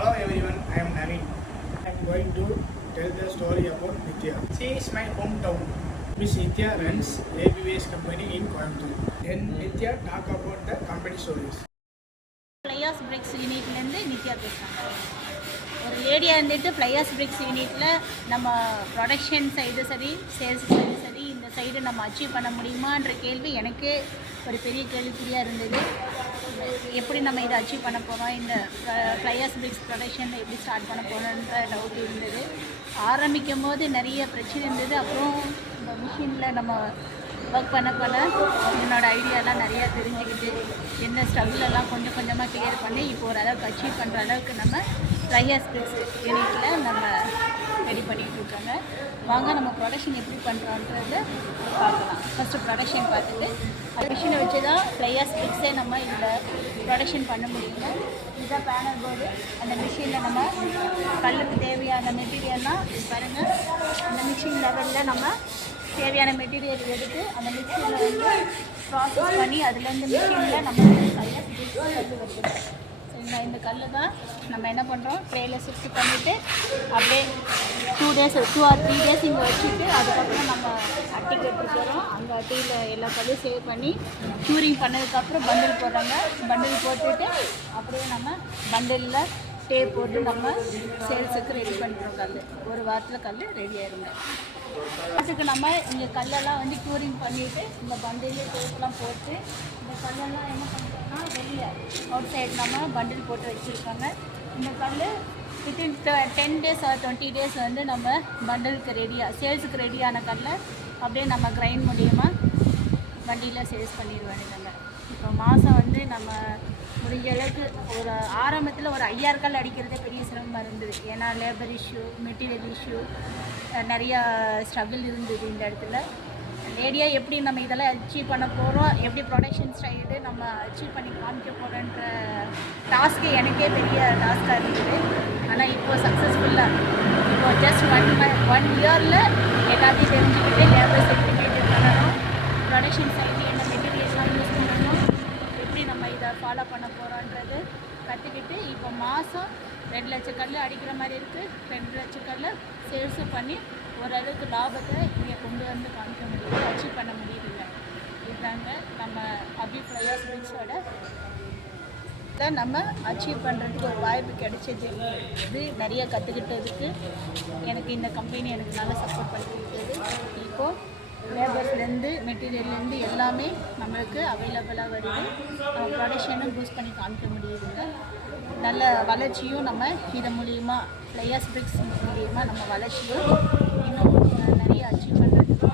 Hello everyone, I am Naveen. I am going to tell the story about Nithya. She is my hometown. Miss Nithya runs ABVS company in Coimbatore. Then Nithya talk about the company stories. Flyers bricks யூனிட்லேருந்து நித்யா பேசுகிறாங்க. ஒரு லேடியாக இருந்துட்டு flyers bricks யூனிட்டில் நம்ம production side சரி, sales side சரி, இந்த சைடு நம்ம அச்சீவ் பண்ண முடியுமான்ற கேள்வி எனக்கே ஒரு பெரிய கேள்விக்குறியாக இருந்தது. எப்படி நம்ம இதை அச்சீவ் பண்ண போகிறோம், இந்த ஃப்ளையர்ஸ் பிரிக்ஸ் ப்ரொடக்ஷன் எப்படி ஸ்டார்ட் பண்ண போகிறோன்ற டவுட் இருந்தது. ஆரம்பிக்கும் போது நிறைய பிரச்சனை இருந்தது. அப்புறம் இந்த மிஷினில் நம்ம ஒர்க் பண்ண என்னோடய ஐடியாலாம் நிறையா தெரிஞ்சுக்கிட்டு என்ன ஸ்ட்ரகிளெல்லாம் கொஞ்சம் கொஞ்சமாக கிளியர் பண்ணி இப்போ ஓரளவுக்கு அச்சீவ் பண்ணுற அளவுக்கு நம்ம ஃப்ளையர்ஸ் பிரிக்ஸ் யூனிட்டில் நம்ம ரெடி பண்ணிகிட்டு இருக்காங்க. வாங்க நம்ம ப்ரொடக்ஷன் எப்படி பண்ணுறோன்றத பார்க்கலாம். ஃபஸ்ட்டு ப்ரொடக்ஷன் பார்த்துட்டு அந்த மிஷினை வச்சு தான் ஃப்ளையர்ஸ் பிரிக்ஸே நம்ம இதில் ப்ரொடக்ஷன் பண்ண முடியுங்க. இதுதான் பேனல் போர்டு. அந்த மிஷினில் நம்ம கல்லுக்கு தேவையான மெட்டீரியல்லாம் பாருங்கள், அந்த மிஷின் லெவலில் நம்ம தேவையான மெட்டீரியல் எடுத்து அந்த மிக்சியில் வந்து ப்ராசஸ் பண்ணி அதுலேருந்து மிஷினில் நம்ம கல்லை கல் வருது. சரிங்களா, இந்த கல் தான் நம்ம என்ன பண்ணுறோம், ட்ரேயில் ஷிஃப்ட் பண்ணிவிட்டு அப்படியே 2 or 3 days இங்கே வச்சுட்டு அதுக்கப்புறம் நம்ம அட்டிக்கு எடுத்துகிட்டு வரோம். அங்கே அட்டியில் எல்லா கல்லையும் சேவ் பண்ணி க்யூரிங் பண்ணதுக்கப்புறம் பண்டில் போடுறாங்க. பண்டில் போட்டுட்டு அப்படியே நம்ம பண்டிலில் டேப் போட்டு நம்ம சேல்ஸுக்கு ரெடி பண்ணுறோம். கல் ஒரு வாரத்தில் கல் ரெடி ஆயிருங்க. அதுக்கு நம்ம இங்கே கல்லெல்லாம் வந்து க்யூரிங் பண்ணிவிட்டு இந்த பண்டிலே டேப்லாம் போட்டு இந்த கல்லெல்லாம் என்ன பண்ணுறோம்னா வெளியே அவுட் சைடு நம்ம பண்டில் போட்டு வச்சுருக்காங்க. இந்த கல் வித்தின் 10 days or 20 days வந்து நம்ம பண்டிலுக்கு ரெடியாக சேல்ஸுக்கு ரெடியான கல்லை அப்படியே நம்ம கிரைண்ட் மூலியமாக வண்டியில் சேல்ஸ் பண்ணிடுவாங்க. இப்போ மாதம் வந்து நம்ம முடிஞ்ச அளவுக்கு ஒரு ஆரம்பத்தில் ஒரு 5000 கல் அடிக்கிறதே பெரிய சிரமமாக இருந்தது. ஏன்னா லேபர் இஷ்யூ, மெட்டீரியல் இஷ்யூ, நிறையா ஸ்ட்ரகிள் இருந்தது. இந்த இடத்துல லேடியாக எப்படி நம்ம இதெல்லாம் அச்சீவ் பண்ண போகிறோம், எப்படி ப்ரொடக்ஷன் ஸ்டைலு நம்ம அச்சீவ் பண்ணி காமிக்க போகிறோன்ற டாஸ்க்கு எனக்கே பெரிய டாஸ்க்காக இருந்தது. ஆனால் இப்போது சக்ஸஸ்ஃபுல்லாக இப்போது ஜஸ்ட் 1 இயரில் எல்லாத்தையும் தெரிஞ்சுக்கிட்டு லேபர் சர்டிஃபிகேட் பண்ணணும், ப்ரொடக்ஷன் சைடு என்ன மெட்டீரியல்லாம் யூஸ் பண்ணணும், எப்படி நம்ம இதை ஃபாலோ பண்ண போகிறோன்றது கற்றுக்கிட்டு இப்போ மாதம் 2 லட்சம் கல் அடிக்கிற மாதிரி இருக்குது. 2 லட்சம் கல் சேல்ஸும் பண்ணி ஓரளவுக்கு லாபத்தை இங்கே கொண்டு வந்து காமிக்க முடியுது, அச்சீவ் பண்ண முடியுதுங்க. இதுதாங்க நம்ம அபி ஃப்ளையர்ஸ் பிரிக்ஸோட தான் நம்ம அச்சீவ் பண்ணுறதுக்கு ஒரு வாய்ப்பு கிடைச்சது. இது நிறைய கற்றுக்கிட்டதுக்கு எனக்கு இந்த கம்பெனி எனக்கு நல்லா சப்போர்ட் பண்ணிக்கிட்டது. இப்போது லேபர்ஸ்லேருந்து மெட்டீரியல்லேருந்து எல்லாமே நம்மளுக்கு அவைலபிளாக வருது. நம்ம ப்ரொடக்ஷனும் பூஸ்ட் பண்ணி காமிக்க முடியுதுங்க. நல்ல வளர்ச்சியும் நம்ம இது மூலிமா ஃப்ளையர்ஸ் பிரிக்ஸ் மூலிமா நம்ம வளர்ச்சியும் இன்னும் நிறைய அச்சீவ் பண்ணுறதுக்கு